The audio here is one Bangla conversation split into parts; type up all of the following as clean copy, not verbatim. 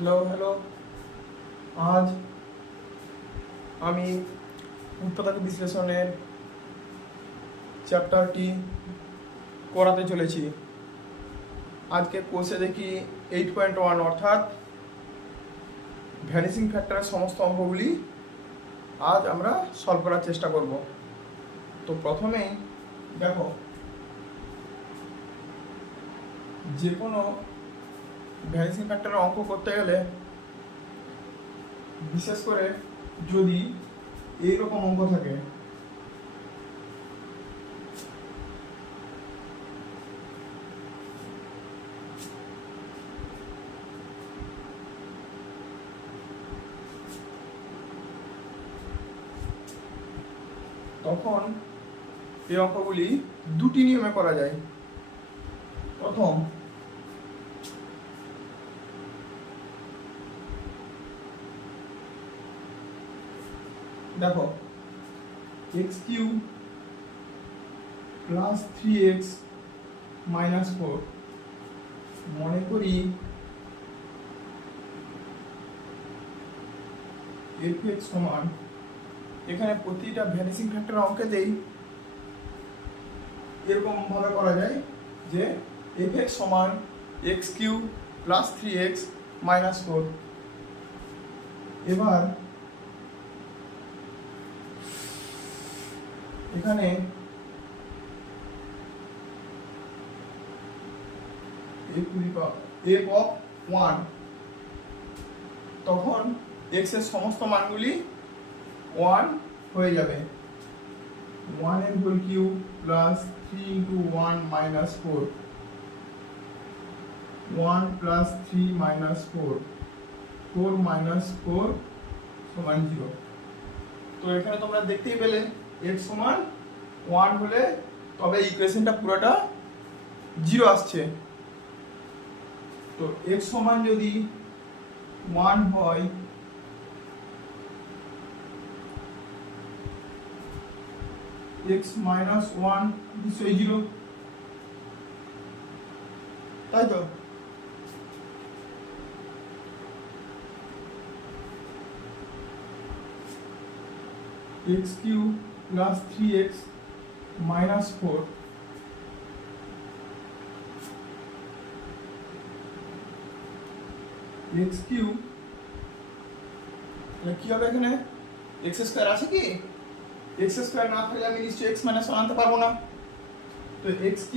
হ্যালো হ্যালো আজ আমি উৎপাদক বিশ্লেষণের চ্যাপ্টারটি করাতে চলেছি। আজকে কোর্সে দেখি 8.1 অর্থাৎ ভ্যানিসিং ফ্যাক্টরের সমস্ত অঙ্কগুলি আজ আমরা সলভ করার চেষ্টা করব। তো প্রথমেই দেখো, যে কোনো ভ্যানিসিং ফ্যাক্টরের অঙ্ক করতে গেলে বিশেষ করে যদি এইরকম অঙ্ক থাকে, তখন এই অঙ্কগুলি দুটি নিয়মে করা যায়। প্রথম, দেখো x³ প্লাস 3x মাইনাস 4, মনে করি fx সমান, এখানে প্রতিটা ভ্যানিসিং ফ্যাক্টর অঙ্কেতেই এরকম ভাবে করা যায় যে fx সমান x³ প্লাস 3x মাইনাস 4। এবার এখানে f of 1, তখন x এর সমস্ত মানগুলি 1 হয়ে যাবে। 1 এর whole cube plus 3 into 1 minus 4, 1 plus 3 minus 4, 4 minus 4 সমান 0। তো এখানে তোমরা দেখতেই পেলে x সমান 1 হলে তবে ইকুয়েশনটা পুরোটা 0 আসছে। তো x সমান যদি 1 হয়, x মাইনাস 1 নিশ্চয়ই 0, তাই তো? x³ plus 3x minus 4, x³ কি হবে? এখানে x স্কয়ার আছে কি? x স্কয়ার না থাকলে আমি নিশ্চয়ই x মাইনাস 1 আনতে পারবো না। তো x³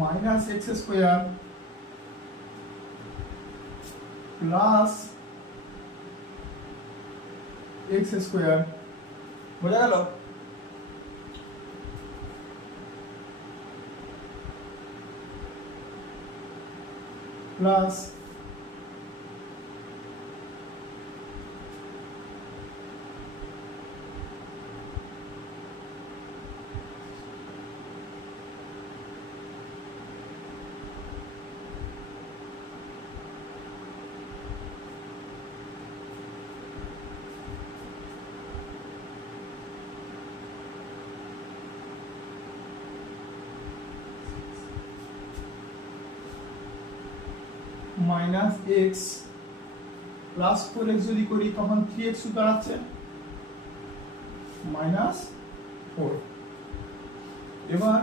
minus x square plus x square, বোঝা গেল? Plus minus x plus 4x যদি করি তখন 3x দাঁড়াচ্ছে মাইনাস 4। এবার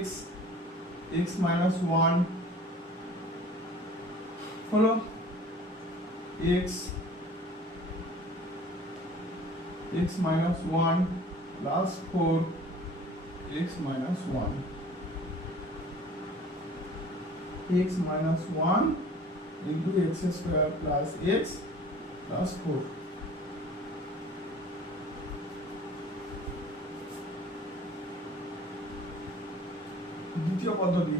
x মাইনাস 1 হলো x minus 1 plus 4x minus 1, x minus 1 into x square plus x plus 4। দ্বিতীয় পদ্ধতি,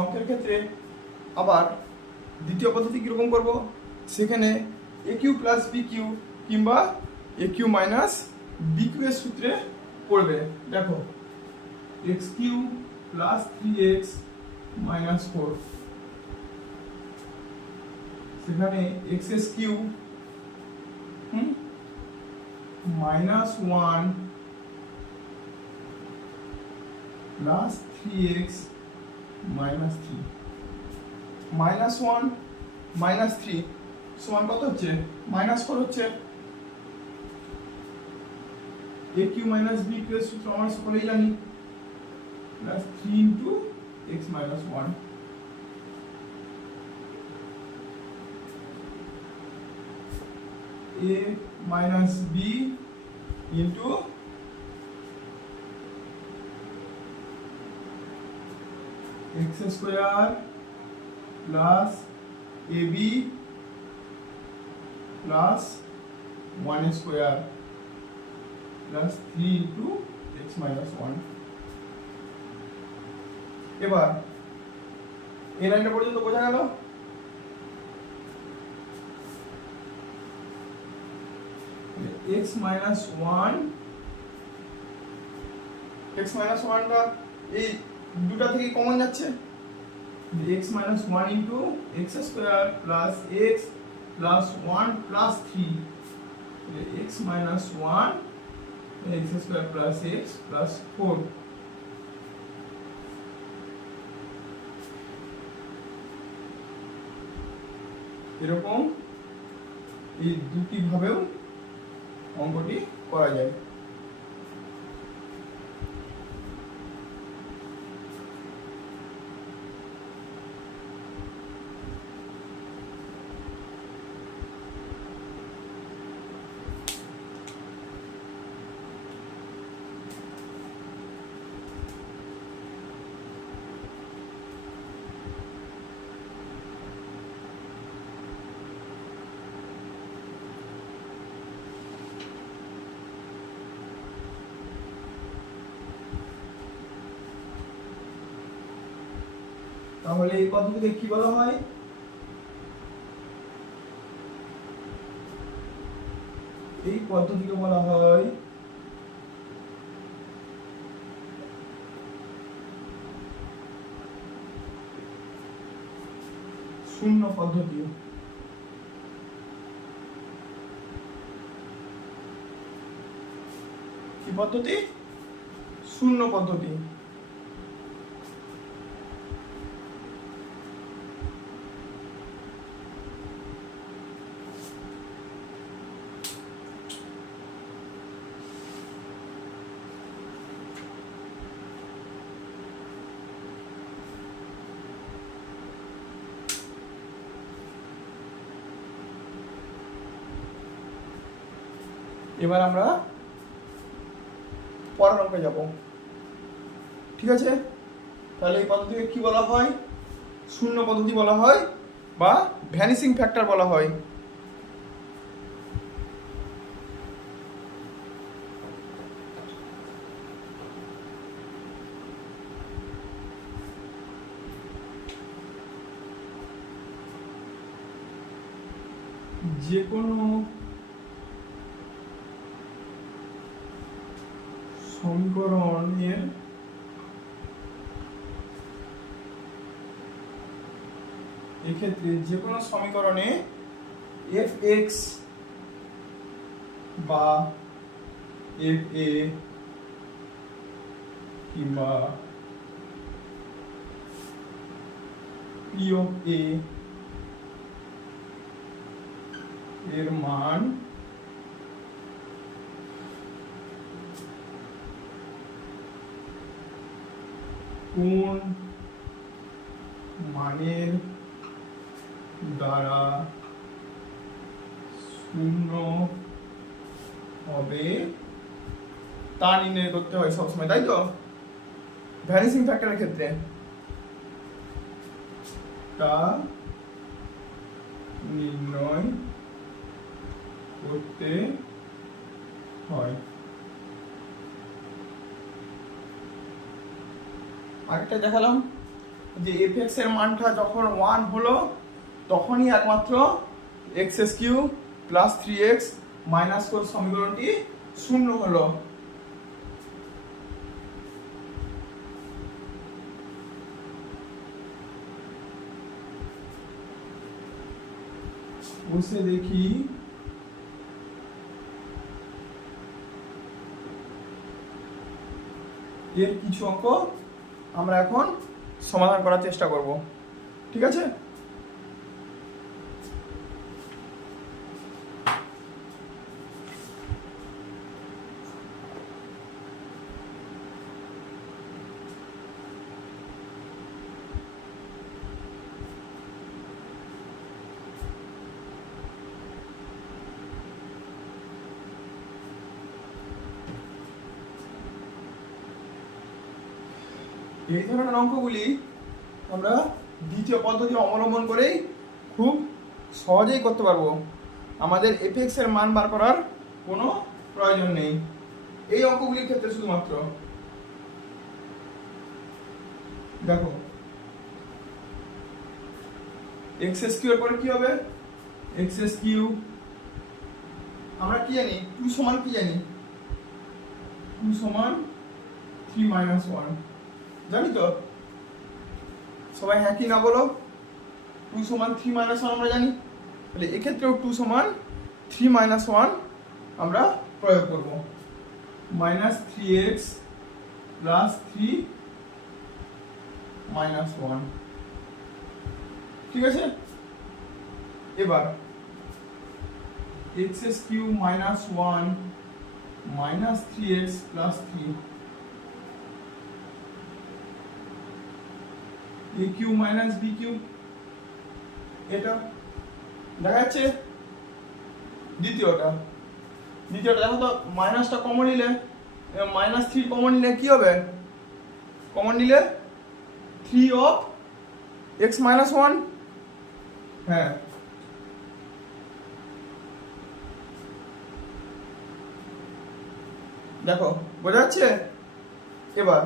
অঙ্কের ক্ষেত্রে আবার দ্বিতীয় পদ্ধতি কিরকম করব? সেখানে a cube plus b cube কিংবা a cube minus b cube এর সূত্রে পড়বে। দেখো x³ প্লাস 3x মাইনাস 4, সেখানে x³ minus 1 plus 3x minus 3 minus 1 minus 3 সমান কত হচ্ছে -4 হচ্ছে। a cube minus b cube এর সূত্র আমরা সকলেই জানি, plus 3 into x minus 1 a minus b into x square plus ab plus 1 square plus 3 into x minus 1। এবার এই লাইনটা পর্যন্ত বোঝা গেল? x মাইনাস 1 টা এই দুটা থেকে কমন যাচ্ছে, x minus 1 into x square plus x plus 1 plus 3 x minus 1 x square plus x plus 4। এরকম এই দুটি ভাবেও অঙ্কটি করা যায়। তাহলে এই পদ্ধতিকে কি বলা হয়? এই পদ্ধতিকে বলা হয় শূন্য পদ্ধতি। কি পদ্ধতি? শূন্য পদ্ধতি। এবার আমরা পরের অঙ্কে যাব, ঠিক আছে? তাহলে এই পদ্ধতিকে কি বলা হয়? শূন্য পদ্ধতি বলা হয় বা ভ্যানিসিং ফ্যাক্টর বলা হয়। যে কোনো সমীকরণের এক্ষেত্রে যে কোনো সমীকরণে fx বা fa কিংবা p of a এর মান কোন মানের দ্বারা শূন্য হবে তা নির্ণয় করতে হয় সবসময়, তাই তো? ভ্যানিসিং ফ্যাক্টরের ক্ষেত্রে তা নির্ণয় করতে হয়। আরেকটা দেখালাম যে fx এর মানটা যখন 1 হলো তখনই একমাত্র x³ প্লাস 3x মাইনাস 4 সমীকরণটি শূন্য হলো। বসে দেখি এর কিছু অঙ্ক আমরা এখন সমাধান করার চেষ্টা করব। ঠিক আছে? এই ধরনের অঙ্কগুলি আমরা দ্বিতীয় পদ্ধতি অবলম্বন করেই খুব সহজেই করতে পারবো। আমাদের এফএক্স এর মান বার করার কোনো প্রয়োজন নেই এই অঙ্কগুলির ক্ষেত্রে। শুধুমাত্র দেখো, এক্স কিউ এর পরে কি হবে? এক্স কিউ, আমরা কি জানি? 2 সমান কি জানি? 2 সমান 3 মাইনাস 1 জানি তো? সবাই হ্যাঁ কি না বলো? 2 সমান 3 মাইনাস 1 আমরা জানি। তাহলে এক্ষেত্রেও 2 সমান 3 মাইনাস 1 আমরা প্রয়োগ করব। Minus 3x plus 3 minus 1। ঠিক আছে? এবার x cube minus 1 minus 3x plus 3 a cube minus b cube, এটা দেখা যাচ্ছে। দ্বিতীয়টা দেখো তো, মাইনাসটা কমন নিলে, মাইনাস 3 কমন নিলে কি হবে? কমন নিলে 3 অফ x মাইনাস 1। হ্যাঁ, দেখো বোঝা যাচ্ছে? এবার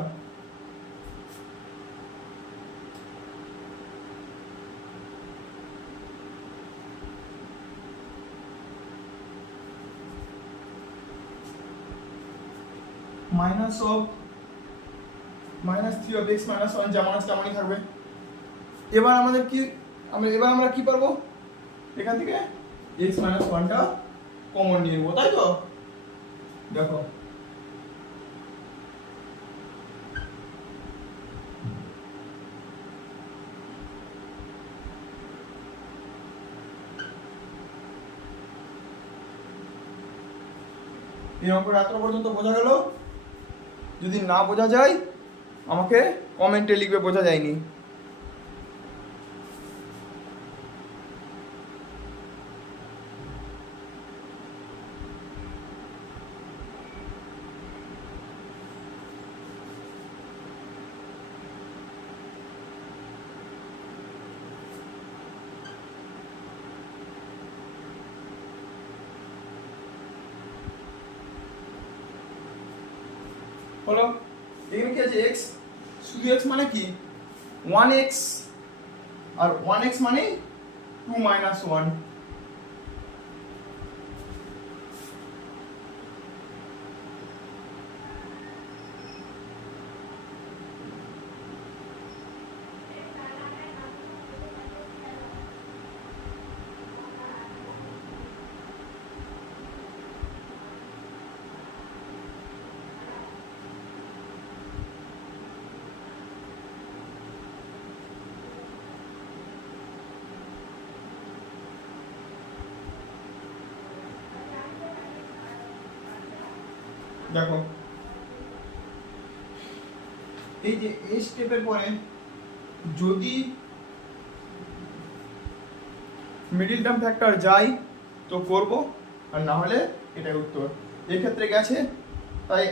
minus of minus 3 of x minus 1 যেমন আছে তেমনই থাকবে। এবার আমাদের কি, আমরা কি পারবো? এখান থেকে x মাইনাস 1টা কমন নিয়ে নেবো, তাই তো? দেখো, এই অঙ্কটা এত পর্যন্ত বোঝা গেল? যদি না বোঝা যায় আমাকে কমেন্টে লিখবে বোঝা যায়নি। হলো, এখানে কি আছে? x, শুধু x মানে কি? 1x, আর 1x মানে 2 মাইনাস 1। দেখো, এই যে এই স্টেপের পরে যদি মিডিল টার্ম ফ্যাক্টর যায় তো করব, আর না হলে এটাই উত্তর। এই ক্ষেত্রে গেছে তাই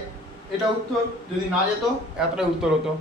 এটা উত্তর, যদি না যেত এতটাই উত্তর হতো।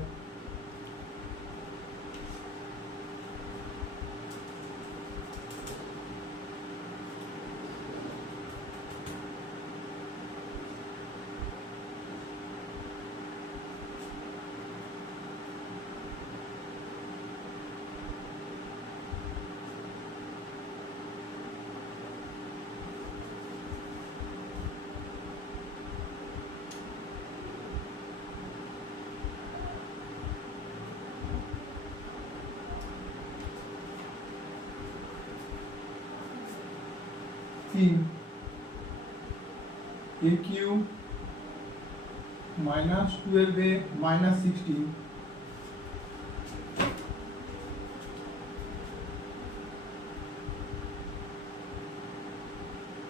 a cube minus 12a minus 16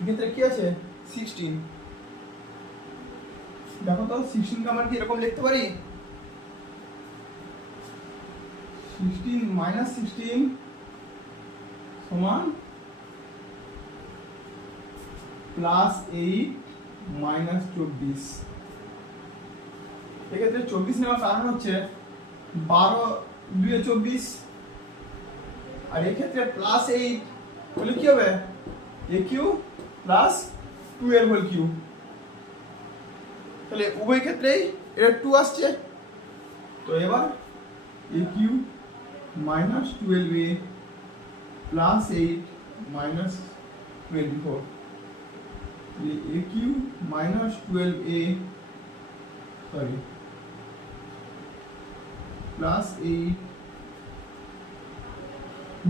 এক্ষেত্রে কি আছে 16। দেখো তো 16 কে আমরা কি এরকম লিখতে পারি 16 মাইনাস 16 সমান প্লাস 8 মাইনাস 24। এক্ষেত্রে 24 নেওয়ার কারণ হচ্ছে 12 2 24, আর এক্ষেত্রে প্লাস 8 হলে কি হবে a cube plus 12 whole cube. তাহলে উভয় ক্ষেত্রেই এটা 2 আসছে। তো এবার a cube minus 12a plus 8 minus 24, a cube minus 12a sorry plus 8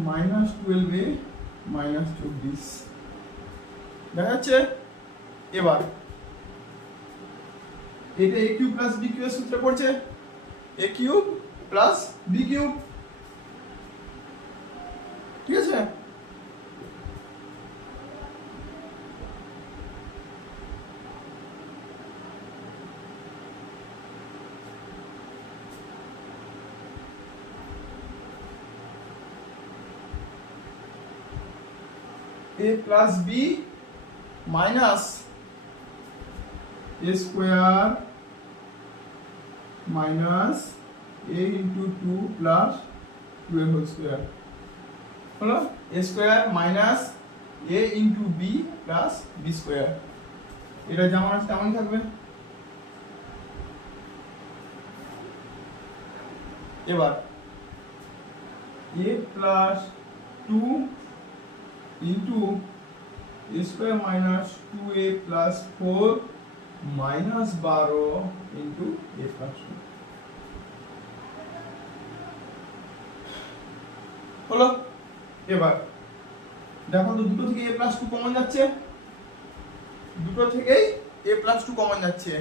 minus 12a minus 24 দেখা যাচ্ছে। এবার এটা a cube plus b cube এর সূত্রে পড়ছে a cube plus b cube, ঠিক আছে। a plus b minus a square minus a into 2 plus 2a whole square হলো a square minus a into b plus b square. এটা যেমন আছে তেমন থাকবে। এবার a plus 2 into a square minus 2a plus 4 minus 12 into a plus 2 হলো। এবার দেখো তো দুটো থেকে a প্লাস 2 কমন যাচ্ছে, দুটো থেকেই a প্লাস 2 কমন যাচ্ছে।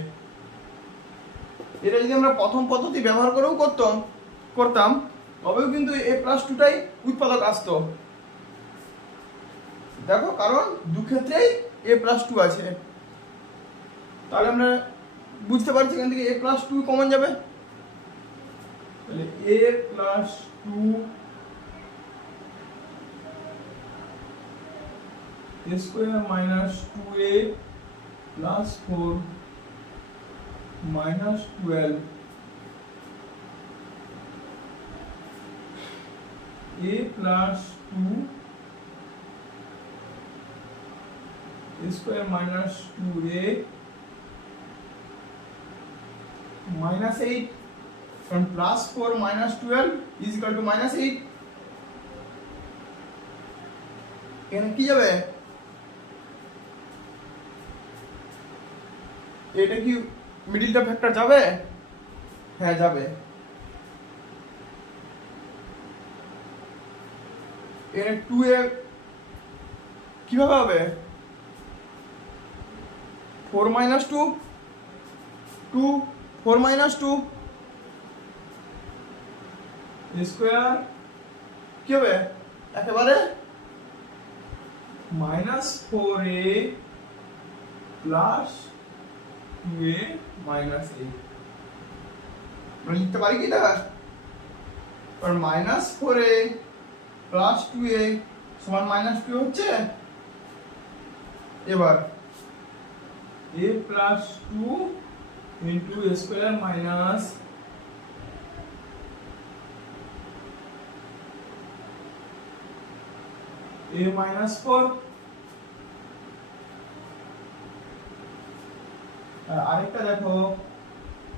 এটা যদি আমরা প্রথম পদ্ধতি ব্যবহার করেও করতাম তবেও কিন্তু a প্লাস 2টাই উৎপাদক আসতো। দেখো কারণ দু ক্ষেত্রেই a প্লাস 2 আছে, তাহলে আমরা বুঝতে পারছি এখান থেকে a প্লাস 2 কমন যাবে। তাহলে a plus 2 a square minus 2a plus 4 minus 12 a plus 2 a square minus 2a minus 8 from plus 4 minus 12 is equal to minus 8। এখানে কি যাবে এটা কি মিডলটা ফ্যাক্টর যাবে, হ্যাঁ যাবে। এখানে 2a কিভাবে হবে 4 minus 2 2 4 minus 2 স্কোয়ার কি হবে একেবারে minus 4a plus 2a minus 8 আমরা লিখতে পারি কি না, কারণ মাইনাস 4a প্লাস 2a সমান মাইনাস 2 হচ্ছে। এবার a plus 2 into a square minus a minus 4 আর আরেকটা দেখো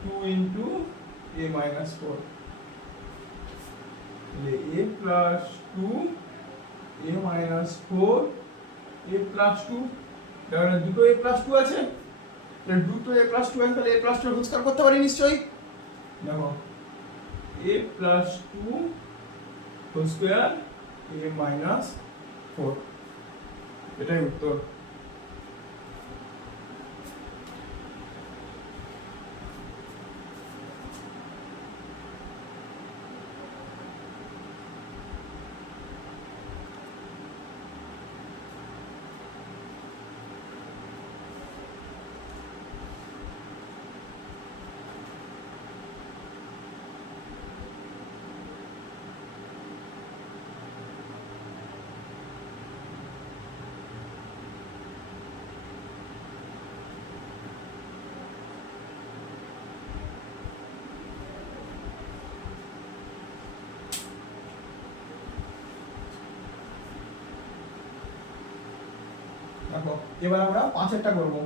2 into a minus 4 তাহলে a plus 2 a minus 4 a plus 2 কারণ দুটো a plus 2 আছে, তাহলে দুটো a plus 2 আছে, তাহলে a plus 2 হোল স্কয়ার করতে পারি নিশ্চয়ই। দেখো a plus 2 whole square a minus 4 এটাই উত্তর। দেখো এবার আমরা 5-এরটা করবো।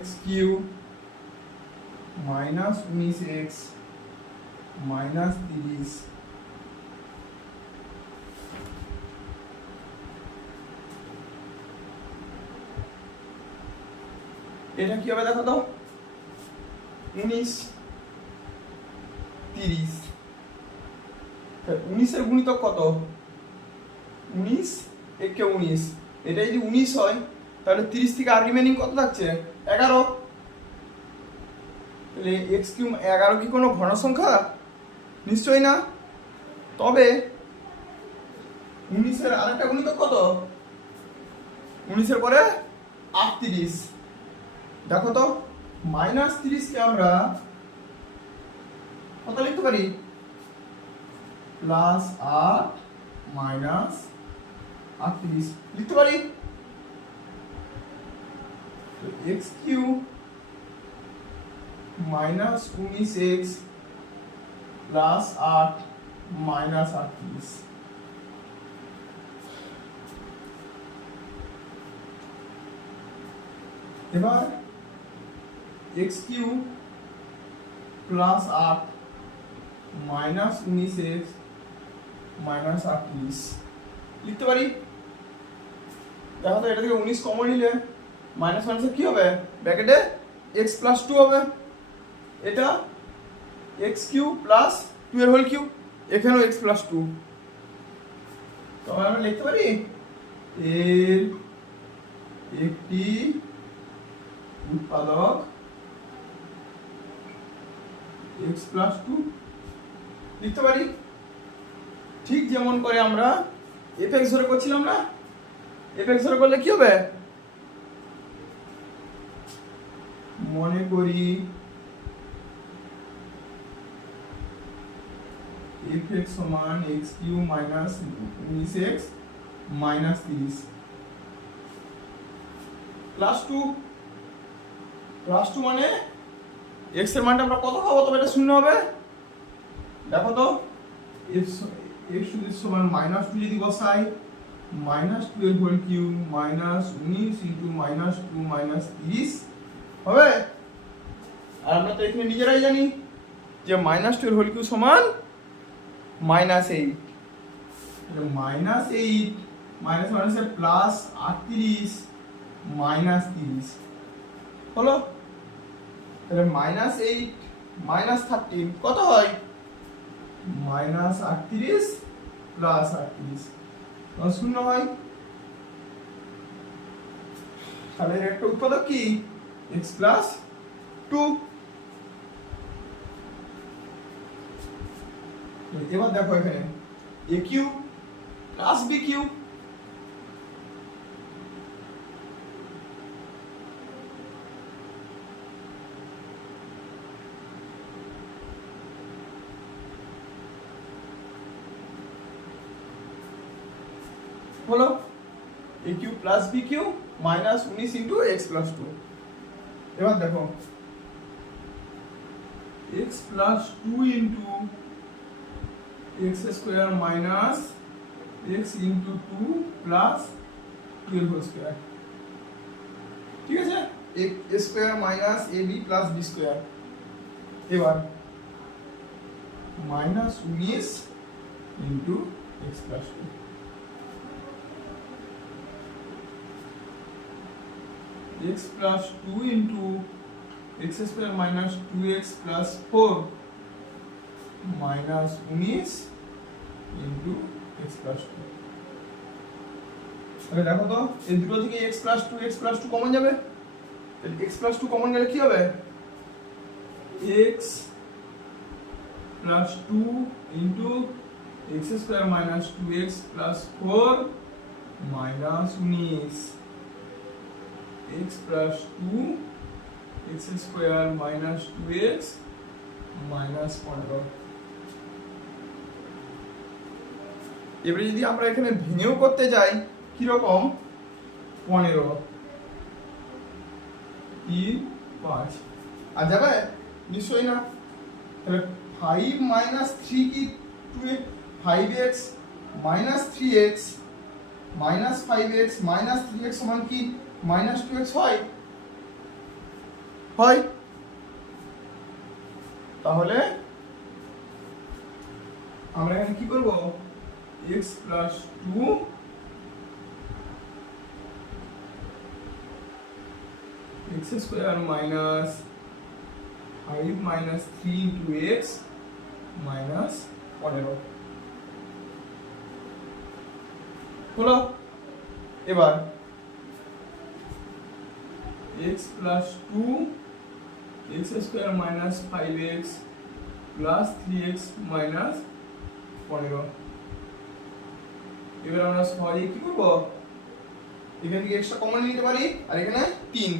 x cube minus 19x minus 30 এটা কি হবে দেখো তো 19 30 19 এর গুণিতক কত 19 একে 19 এটা যদি 19 হয় তাহলে 30 থেকে আর রিমেনিং কত থাকছে 11 তাহলে x কিউব 11 কি কোনো ঘন সংখ্যা নিশ্চয়ই না তবে 19 এর আরেকটা গুণিতক কত 19 এর পরে 38 দেখো তো মাইনাস 30 কে আমরা কত লিখতে পারি প্লাস 8 মাইনাস 38 লিখতে পারি তো x cube minus 19x plus 8 minus 38 এবার x cube plus 8 minus 19x minus 38 লিখতে পারি দেখো তো এটা থেকে 19 কমন নিলে মাইনাস মাইনাসে কি হবে ব্র্যাকেটে x প্লাস 2 হবে এটা x কিউব প্লাস 2 এর হোল কিউব এখানেও x প্লাস 2 তো আমরা লিখতে পারি এর একটি উৎপাদক x প্লাস 2 লিখতে পারি ঠিক যেমন করে আমরা fx ধরে করছিলাম না fx ধরে করলে কি হবে মনে করি fx সমান x cube minus 19x minus 30 plus 2 মানে x এর মানটা আমরা কত পাবো তবে এটা শূন্য হবে দেখো তো x সমান মাইনাস 2 যদি বসাই মাইনাস 2 এর whole cube minus 19 into minus 2 minus 30 হবে আর আমরা তো এখানে নিজেরাই জানি যে মাইনাস 2 এর হোল কিউব সমান মাইনাস 8 মাইনাস 8 মাইনাস মাইনাসে প্লাস 38 মাইনাস 30 হলো তাহলে মাইনাস 8 মাইনাস 13 কত হয় মাইনাস 38 প্লাস 38 শূন্য হয় তাহলে এর একটা উৎপাদক কি x প্লাস 2 এবার দেখো এখানে a cube plus b cube হলো a cube plus b cube minus 19 into x plus 2 এবার দেখো x plus 2 into x square minus x into 2 plus 12 whole square ঠিক আছে a square minus ab plus b square এবার minus 19 into x plus 2 x plus 2 into x square minus 2x plus 4 minus 19 into x plus 2 তাহলে দেখো তো এই দুটো থেকে x plus 2 কমন যাবে তাহলে x plus 2 কমন গেলে কি হবে x plus 2 into x square minus 2x plus 4 minus 19 x plus 2 x square minus 2x minus 15 এবারে যদি আমরা এখানে ভেঙেও করতে যাই কিরকম 15 3 5 আর যাবে নিশ্চয়ই না। তাহলে 5 মাইনাস 3 কি 5x minus 3x minus 5x minus 3x সমান কি মাইনাস 2x হয়? হয়। তাহলে আমরা এখানে কি করব? x plus 2 x square minus 5 minus 3 into x minus 15 হলো। এবার x plus 2 x square minus 5x plus 3x minus 15। এবার আমরা সহজেই কি করব? এখান থেকে এক্সট্রা কমন নিতে পারি আর এখানে 3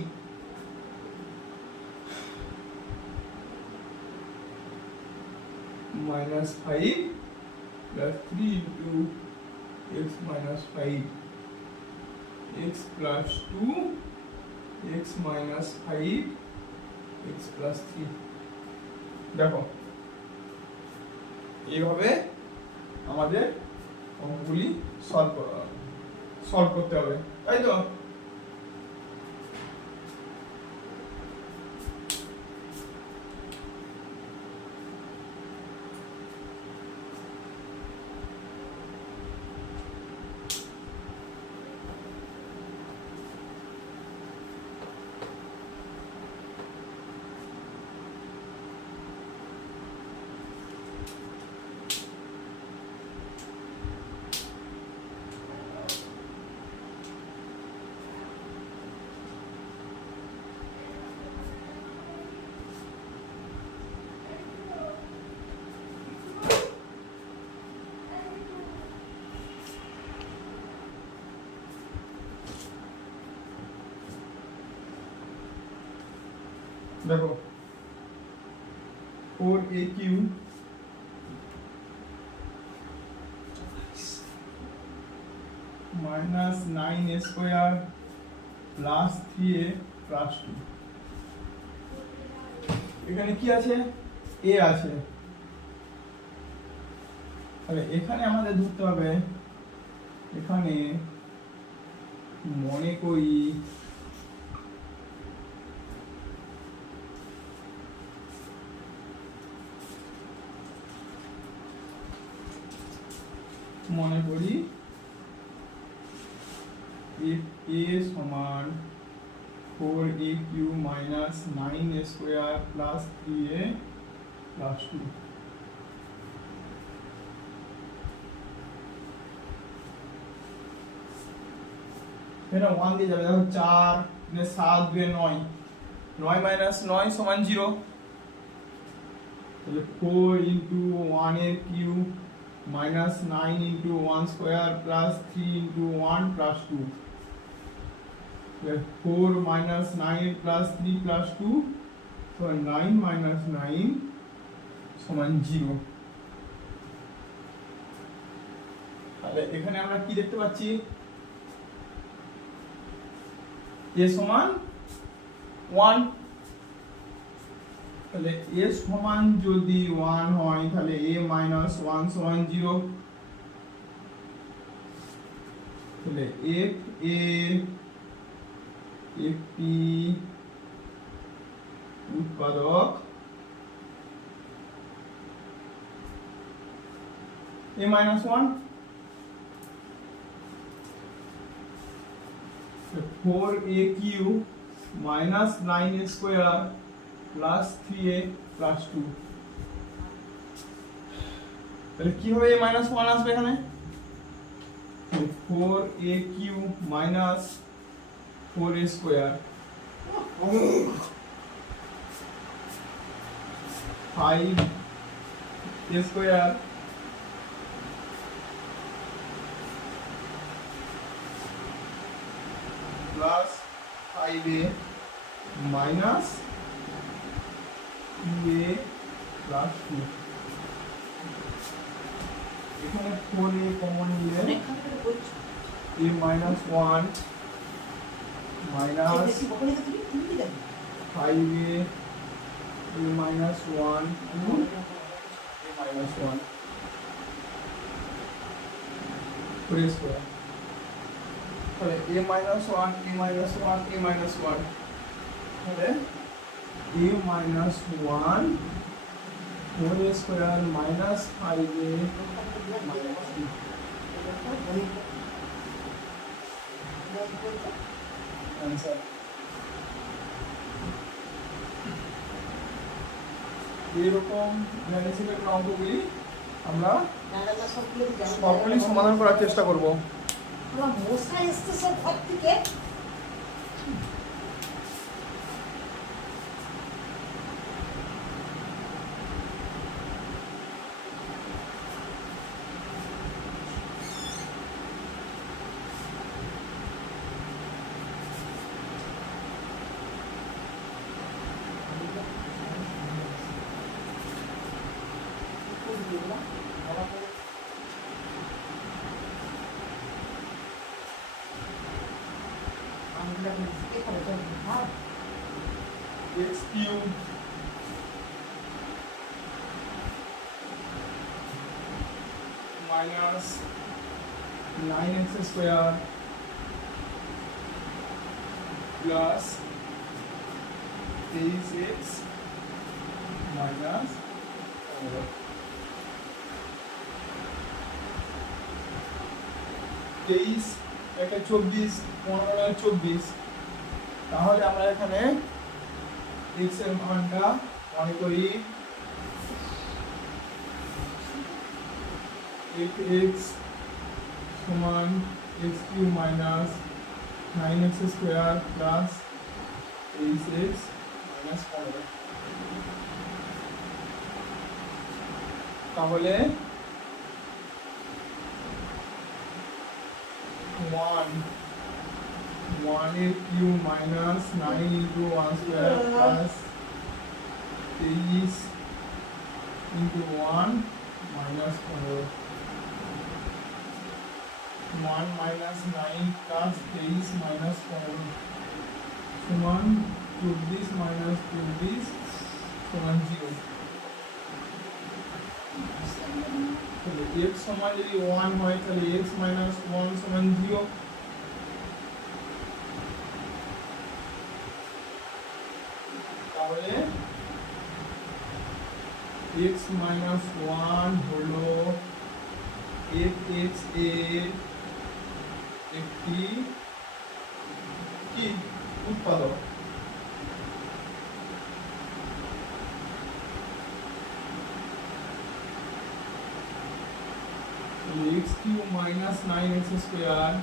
minus 5 plus 3 into x minus 5 x plus 2 x minus 5 x plus 3। দেখো এইভাবে আমাদের অঙ্কগুলি সলভ করতে হবে, তাই তো? দেখো 4aq minus 9a square plus 3a plus 2। এখানে কি আছে? a আছে। তাহলে এখানে আমাদের ধরতে হবে, এখানে মনে করি a সমান 4aq minus 9a square plus 3a plus 2। এখানে 1 দিয়ে যাবে, দেখো 4 7 2 9 9 minus 9 সমান 0। তাহলে 4 into 1 এর cube minus 9 into 1 square plus 3 into 1 plus 2। 4 minus 9 plus 3 plus 2 so 9 minus 9 সমান 0। তাহলে এখানে আমরা কি দেখতে পাচ্ছি? a সমান 1। তাহলে a সমান যদি 1 হয় তাহলে a minus 1 সমান 0। তাহলে f a একটি উৎপাদক a minus 1। 4aq minus 9a square plus 3a plus 2। তাহলে কি হবে? a minus 1 আসবে এখানে। 4aq minus 4a square 5a square plus 5a minus 2a plus 2। এখানে 4a কমন নিলে a minus 1 minus 5a minus 1 a minus 1 पूरे स्क्वायर তাহলে a minus 1 a minus 1 a minus 1 তাহলে a minus 1 whole square minus 5a minus 2 answer এরকম অ্যানালিসিসের অঙ্কগুলি আমরা সবগুলি সমাধান করার চেষ্টা করব। মশা এসছে সব ঘর থেকে। x cube minus 9x square plus 3x minus 23 একটা 24 15 নয় 24 তাহলে আমরা এখানে x এর মানটা মনে করি 8x সমান x cube minus 9x square plus 8x minus 15 তাহলে 1 এর cube minus 9 into 1 square plus 23 into 1 minus 15 1 minus 9 plus 23 minus 15 সমান 24 minus 24 সমান 0 তাহলে x সমান যদি 1 হয় তাহলে x minus 1 সমান 0 তাহলে x minus 1 হলো fx এর একটি কি উৎপাদক x cube minus 9x square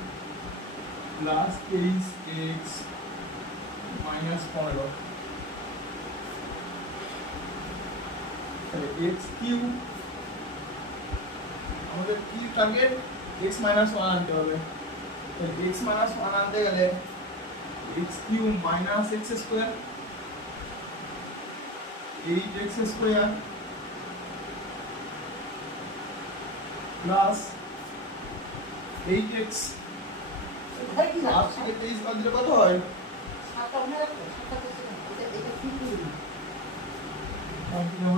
plus 23x minus 15 x cube আমাদের কি টার্গেট x minus 1 আনতে হবে তাহলে x minus 1 আনতে গেলে x cube minus x square 8x square plus 8x আর থেকে 23 বাদ দিলে কত হয়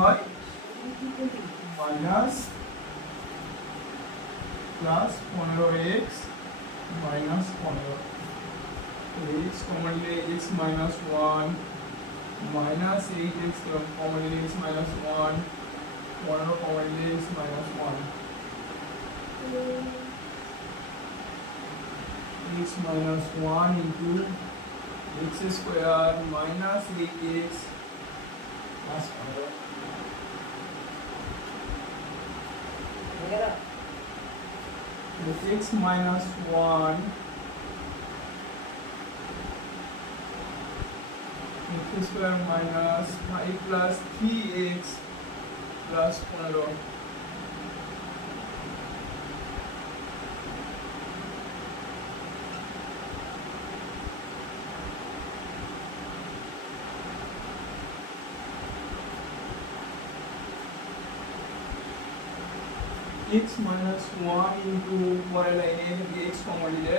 হয় minus plus 15x minus 15 x common নিলে x minus 1 minus 8x common নিলে x মাইনাস 1 15 কমন নিলে x minus 1 x minus 1 into x square minus 8x plus 15 x minus 1 x square minus 5 plus 3x plus 15 x x minus 1 into পরের লাইনে এখানে x কমন দিলে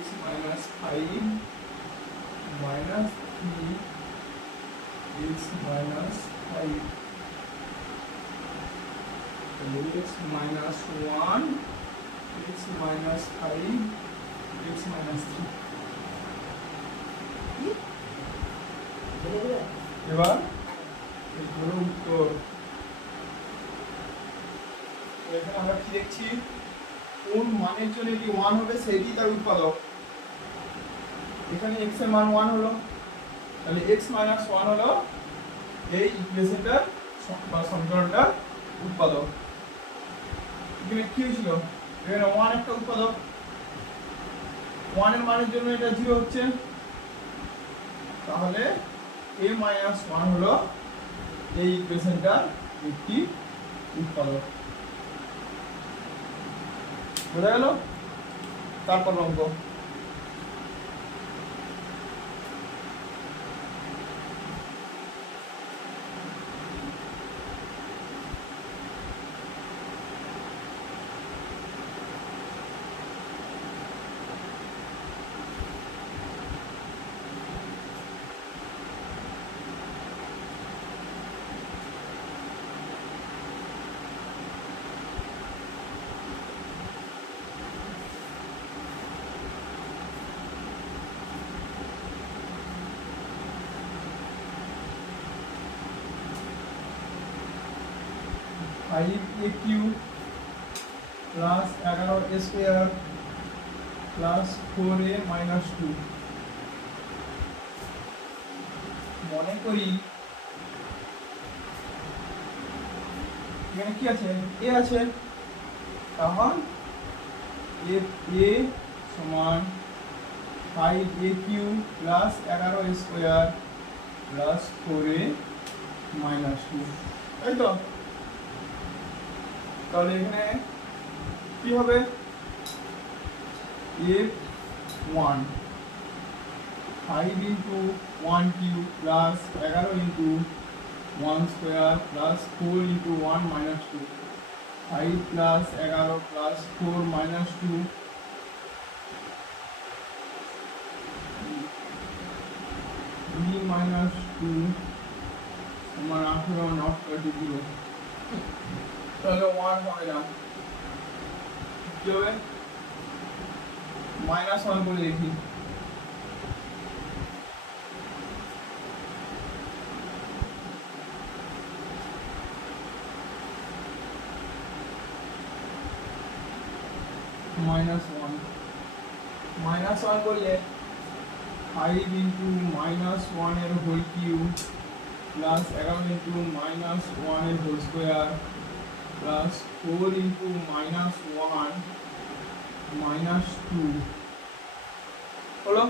x minus 5 minus 3 x minus 5 x minus 1 x minus 5 x minus 3 এবার এই হলো উত্তর। এখানে আমরা কি দেখছি, কোন মানের জন্য এটি 1 হবে সেটি তার উৎপাদক। এখানে x এর মান 1 হলো, তাহলে x minus 1 হলো এই ইকুয়েশনটার বা সমীকরণটার উৎপাদক। এখানে কি হয়েছিল, এখানে 1 একটা উৎপাদক, 1 এর মানের জন্য এটা 0 হচ্ছে, তাহলে a minus 1 হলো এই ইকুয়েশনটার একটি উৎপাদক। বোঝা গেল? তারপর অঙ্ক फाइव ए क्यूब प्लस 11 ए स्क्वायर प्लस 4a माइनस 2 মনে করি এখানে কি আছে, a আছে, তখন a সমান 5a cube plus 11 a square plus 4a minus 2, তাই তো? তাহলে এখানে কি হবে, f1 5 into 1 cube plus 11 into 1 square plus 4 into 1 minus 2, 5 plus 11 plus 4 minus 2, 3 minus 2 সমান 18 not 0, তাহলে 1 হবে না, কি হবে, মাইনাস 1 করে লিখি, মাইনাস 1 করলে 5 into minus 1 এর whole cube plus 11 into minus 1 এর whole square plus 4 into minus 1 minus 2 হলো।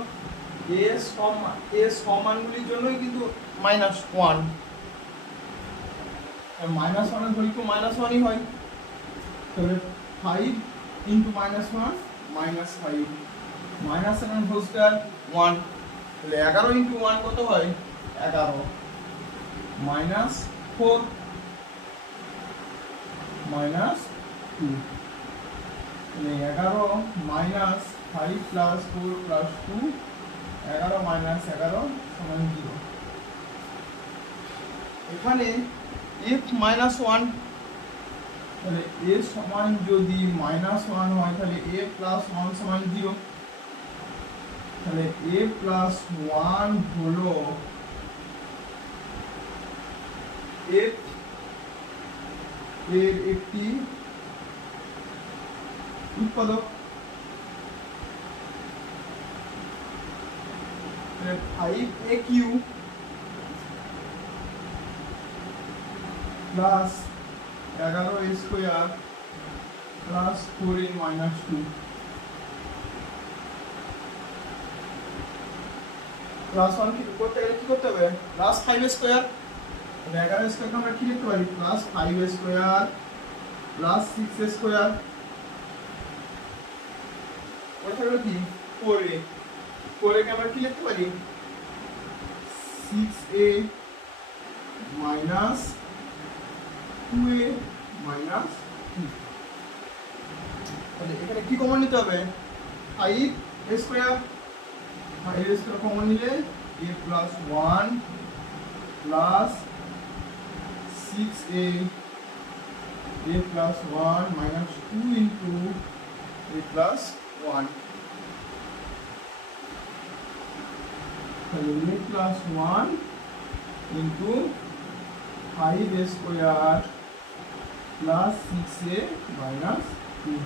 এ সমানগুলির জন্যই কিন্তু মাইনাস 1, মাইনাস 1 এর হোল কিউব মাইনাস 1ই হয়, তাহলে 5 into minus 1 minus 5 minus 7 whole square 1, তাহলে 11 into 1 কত হয়, 11 minus 4 minus 2, তাহলে 11 minus 5 plus 4 plus 2, 11 minus 11 সমান 0। এখানে f minus 1, তাহলে a সমান যদি minus 1 হয় তাহলে a plus 1 সমান 0, তাহলে a plus 1 হলো f এর একটি উৎপাদক, 5a cube plus 11 a square plus 4a minus 2 plus 1 কি করতে গেলে কি করতে হবে, প্লাস 5a স্কয়ার, 11 স্কয়ারকে আমরা কি লিখতে পারি, plus 5a square plus 6a square, ওটা হলো কি 4a, 4a কে আমরা কি লিখতে পারি, 6a মাইনাস 2a মাইনাস তাহলে এখানে কি কমন নিতে হবে 5 স্কয়ার 5 স্কয়ার কমন নিলে a plus 1 plus 6a a plus 1 minus 2 into a plus 1 so a plus 1 into 5a square plus 6a minus 2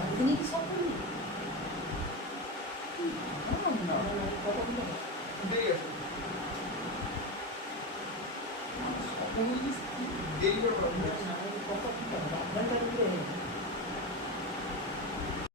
একদিনই কি সব করবি? ঠিক আছে দেরি করে